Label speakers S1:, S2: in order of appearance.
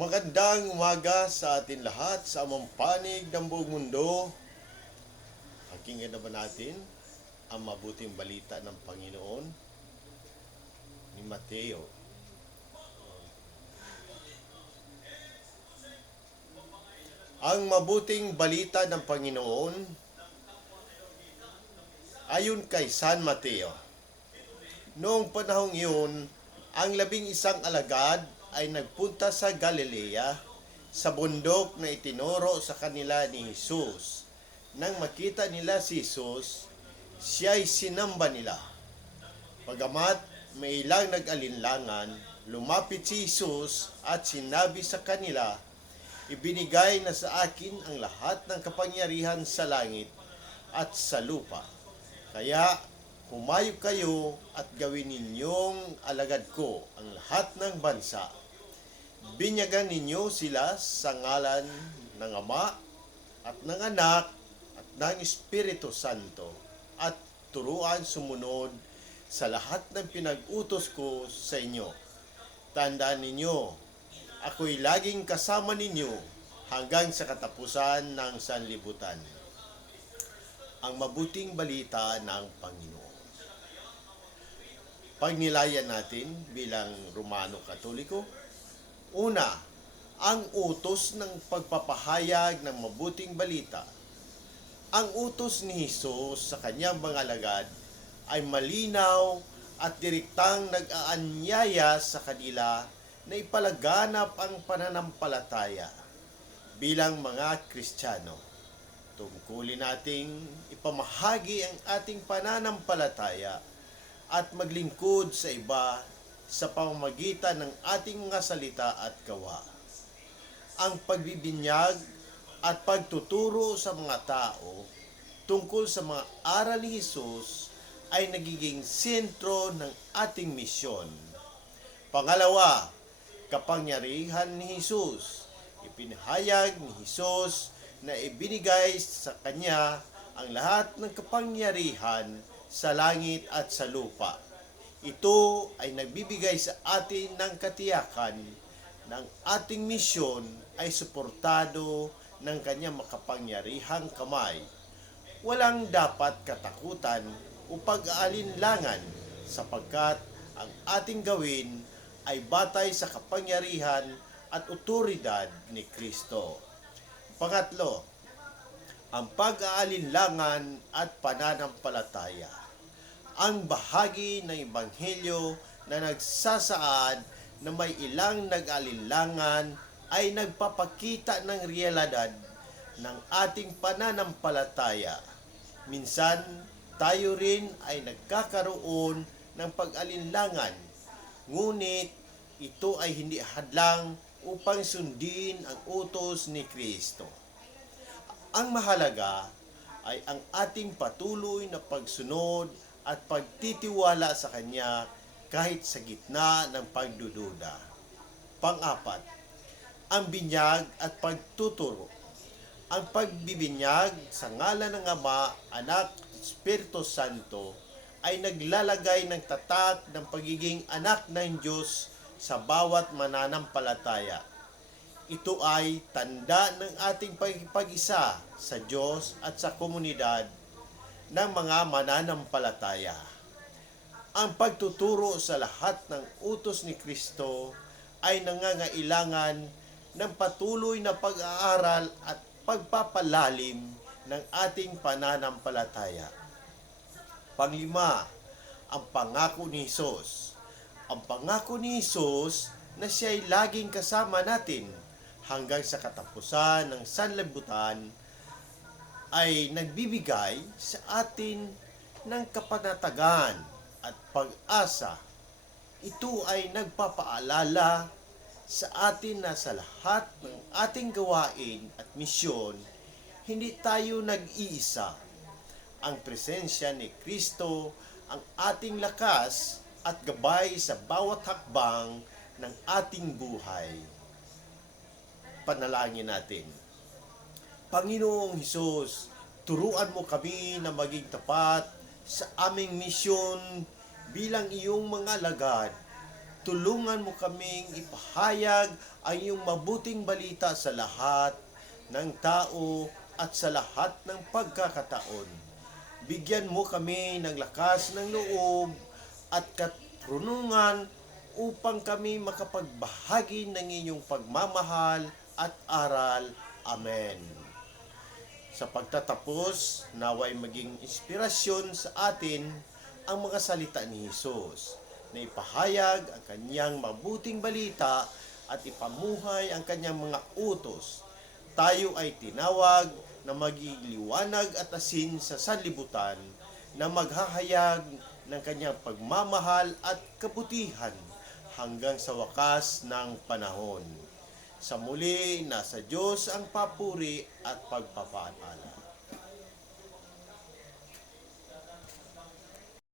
S1: Magandang umaga sa atin lahat sa amang panig ng buong mundo. Pakinggan naman natin ang mabuting balita ng Panginoon ni Mateo. Ang mabuting balita ng Panginoon ayon kay San Mateo. Noong panahong iyon, ang labing isang alagad ay nagpunta sa Galilea sa bundok na itinuro sa kanila ni Jesus. Nang makita nila si Jesus, siya ay sinamba nila. Pagamat may ilang nag-alinlangan, lumapit si Jesus at sinabi sa kanila, Ibinigay na sa akin ang lahat ng kapangyarihan sa langit at sa lupa. Kaya humayo kayo at gawin ninyong alagad ko ang lahat ng bansa. Binyagan ninyo sila sa ngalan ng Ama at ng Anak at ng Espiritu Santo at turuan sumunod sa lahat ng pinag-utos ko sa inyo. Tandaan ninyo, ako'y laging kasama ninyo hanggang sa katapusan ng sanlibutan. Ang mabuting balita ng Panginoon. Pagnilayan natin bilang Romano Katoliko, una, ang utos ng pagpapahayag ng mabuting balita. Ang utos ni Jesus sa kanyang mga alagad ay malinaw at direktang nag-aanyaya sa kanila na ipalaganap ang pananampalataya bilang mga Kristiyano. Tungkulin nating ipamahagi ang ating pananampalataya at maglingkod sa iba sa pamamagitan ng ating mga salita at gawa. Ang pagbibinyag at pagtuturo sa mga tao tungkol sa mga aral ni Jesus ay nagiging sentro ng ating misyon. Pangalawa, kapangyarihan ni Jesus. Ipinahayag ni Jesus na ibinigay sa Kanya ang lahat ng kapangyarihan sa langit at sa lupa. Ito ay nagbibigay sa atin ng katiyakan na ang ating misyon ay suportado ng Kanyang makapangyarihang kamay. Walang dapat katakutan o pag-aalinlangan sapagkat ang ating gawin ay batay sa kapangyarihan at otoridad ni Kristo. Pangatlo, ang pag-aalinlangan at pananampalataya. Ang bahagi ng Ebanghelyo na nagsasaad na may ilang nag-alinlangan ay nagpapakita ng realidad ng ating pananampalataya. Minsan, tayo rin ay nagkakaroon ng pag-alinlangan Ngunit ito ay hindi hadlang upang sundin ang utos ni Kristo. Ang mahalaga ay ang ating patuloy na pagsunod at pagtitiwala sa Kanya kahit sa gitna ng pagdududa. Pang-apat, ang binyag at pagtuturo. Ang pagbibinyag sa ngalan ng Ama, Anak, Espiritu Santo ay naglalagay ng tatak ng pagiging anak ng Diyos sa bawat mananampalataya. Ito ay tanda ng ating pagkipag-isa sa Diyos at sa komunidad ng mga mananampalataya. Ang pagtuturo sa lahat ng utos ni Kristo ay nangangailangan ng patuloy na pag-aaral at pagpapalalim ng ating pananampalataya. Panglima, ang pangako ni Jesus. Ang pangako ni Jesus na siya ay laging kasama natin hanggang sa katapusan ng sanlibutan ay nagbibigay sa atin ng kapanatagan at pag-asa. Ito ay nagpapaalala sa atin na sa lahat ng ating gawain at misyon, hindi tayo nag-iisa ang presensya ni Kristo ang ating lakas at gabay sa bawat hakbang ng ating buhay. Panalangin natin. Panginoong Hesus, turuan mo kami na maging tapat sa aming misyon bilang iyong mga lagad tulungan mo kaming ipahayag ang iyong mabuting balita sa lahat ng tao at sa lahat ng pagkakataon. Bigyan mo kami ng lakas ng loob at katrunungan upang kami makapagbahagi ng inyong pagmamahal at aral. Amen. Sa pagtatapos, naway maging inspirasyon sa atin ang mga salita ni Jesus na ipahayag ang kanyang mabuting balita at ipamuhay ang kanyang mga utos. Tayo ay tinawag na maging liwanag at asin sa sanlibutan na maghahayag ng kanyang pagmamahal at kabutihan hanggang sa wakas ng panahon. Sa muli, nasa Diyos ang papuri at pagpapaalala.